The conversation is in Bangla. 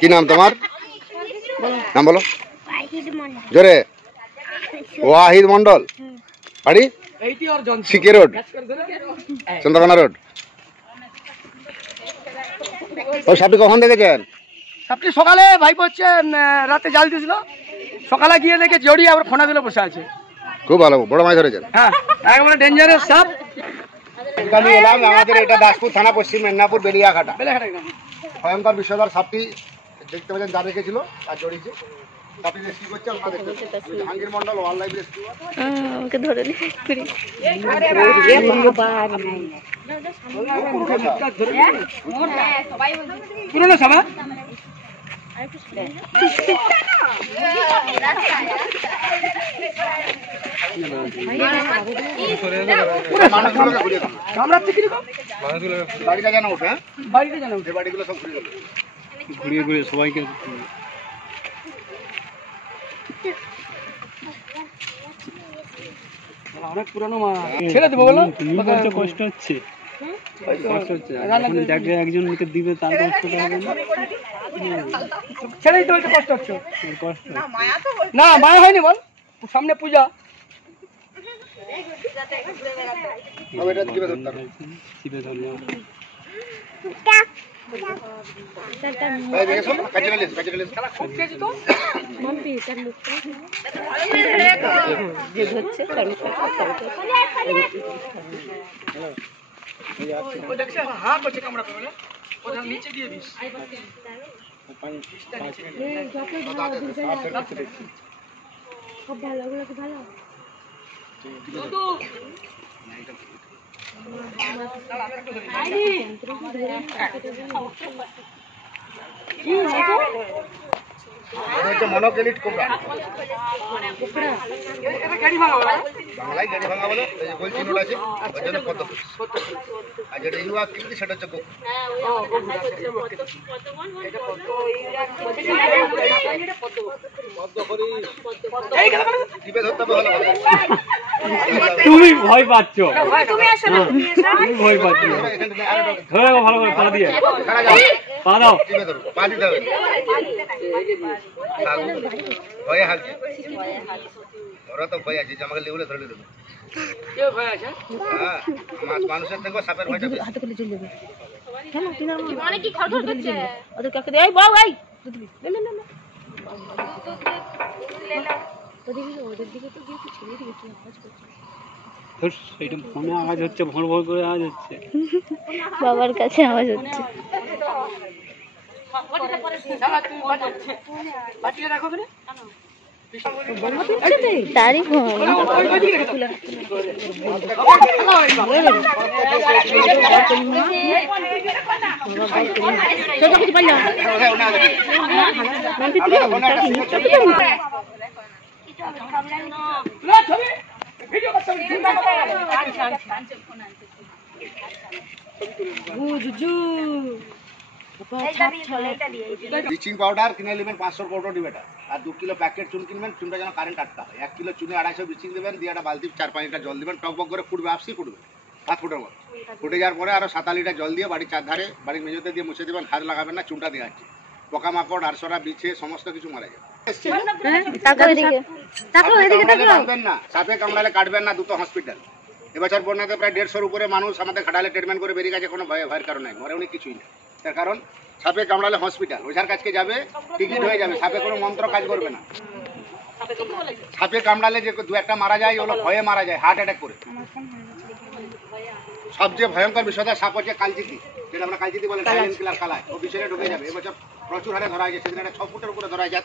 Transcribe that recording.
কি নাম তোমার? নাম বলো জোরে। ওয়াহিদ মন্ডল। বাড়ি সিকে রোড, চন্দ্রকোনা রোড। ওই সাপটি কখন দেখেছেন? সাপটি সকালে ভাইপো হচ্ছে রাতে জাল দিয়েছিল, সকালে গিয়ে দেখে জড়িয়ে আবার খোনা দিলে বসে আছে। খুব ভালো, বড় মাছ ধরেছেন। হ্যাঁ, একেবারে ডেঞ্জারাস সাপ। আমি এলাম আমাদের এটা দাসপুর থানা, পশ্চিম মেদিনীপুর, বেলিয়াঘাটা। ভয়ঙ্কর বিষধর সাপটি দেখতে পাচ্ছেন, যা রেখেছিল আর জড়িয়েছে। সাপটি রেস্কিউ করছে, আমরা দেখতে পাচ্ছি। Jahangir Mondal, wild life rescue. আমাকে ধরে পুরনো সাবা বাড়িটা জানা ওঠে, বাড়িতে জানা যে বাড়িগুলো সব ঘুরে গেল, ঘুরিয়ে ঘুরিয়ে সবাইকে। অনেক পুরনো মাছ, ছেড়ে দেবো বলো। কষ্ট হচ্ছে, কষ্ট হচ্ছে। দেখে একজন মিকে দিবে, তার কষ্টটা হবে না। ছেড়ে দিতে বলতে কষ্ট হচ্ছে। কষ্ট না, মায়া হয়নি বল, সামনে পূজা। চিপে ধরলাম। খুব খেয়েছি তো। হ্যাঁ করছে কামড়া পেলে ওটা নিচে দিয়ে দিস। খুব ভালো, ওগুলো কি ভালো? মনোকেলিট কোবরা, গাড়ি ভাঙা বলে, বাংলায় গাড়ি ভাঙা বলে। গোল চিহ্নটা আছে, ওর জন্য পদ্ম। আর যেটা ইউয়া কিনতে সেটা হচ্ছে গোপ। টিপে ধরতে হবে ভালো ভালো। তুমি ভয় পাচ্ছ, তুমি ভয় পাচ্ছ। ধরে রাখো ভালো করে, পা দিয়ে পা দাও। টিপে ধরো, পা দিতে হবে। ভয়ে হালছে, ওরা তো ভয় আছে যে আমাকে লেবুলে ধরে দেবে। কেউ ভয় আছে? হ্যাঁ, মানুষের থেকে সাপের ভয়টা বেশি। হাতে করে চলে যাবে। কেন তুই না অনেক কি খড় করছে ওদের কাকে দে। এই বাউ এই লে লে লে ওদের দিকে তো গিয়ে ছেড়ে দিকে কি আওয়াজ করছে। এইটা ফোনে আওয়াজ হচ্ছে, ভোর ভোর করে আওয়াজ হচ্ছে। বাবার কাছে আওয়াজ হচ্ছে। তারই ফোন। ব্লিচিং পাউডার কিনে নেবেন 500 পাউডার দিবেন, আর 2 কিলো প্যাকেট চুন কিনবেন। চুনটা যেন কারেন্ট আটকা হয়। 1 কিলো চুনে 250 ব্লিচিং দেবেন, দিয়ে একটা বালতি 4-5 লিটার জল দিবেন। টকবক করে ফুটবে, আপসি ফুটবে 7 ফুটের মতো। ফুটে যাওয়ার পরে আরো 7 লিটার জল দিয়ে বাড়ির চারধারে, বাড়ির মেঝেতে দিয়ে মুছে দেবেন। হাত লাগাবেন না, চুনটা দিয়ে আছে। পোকামাকড়, আরশোলা, বিছে সমস্ত কিছু মারা যায়। বাঁধবেন না, সাপে কামড়ালে কাটবেন না, দুটো হসপিটাল। এবছর বন্যাতে প্রায় 150-এর উপরে মানুষ আমাদের ঘাটালে ট্রিটমেন্ট করে বেরিয়ে গেছে, কোনো ভয়ের কারণ নাই, মরে উনি কিছুই না। তার কারণ সাপে কামড়ালে হসপিটাল, ওঝার কাছকে যাবে, টিকিট হয়ে যাবে। সাপে কোনো মন্ত্র কাজ করবে না। সাপে কামড়ালে যে 2-1টা মারা যায়, ওগুলো ভয়ে মারা যায়, হার্ট অ্যাটাক করে। সবচেয়ে ভয়ঙ্কর বিষয়টা সাপ হচ্ছে কালচিতি, যেটা আমরা কালচিতি বলে, সাইলেন্ট কিলার কালায়। ও বিছানে ঢুকে যাবে। এবছর প্রচুর হারে ধরা হয়েছে, সেদিন 6 ফুটের উপরে ধরা হয়েছে।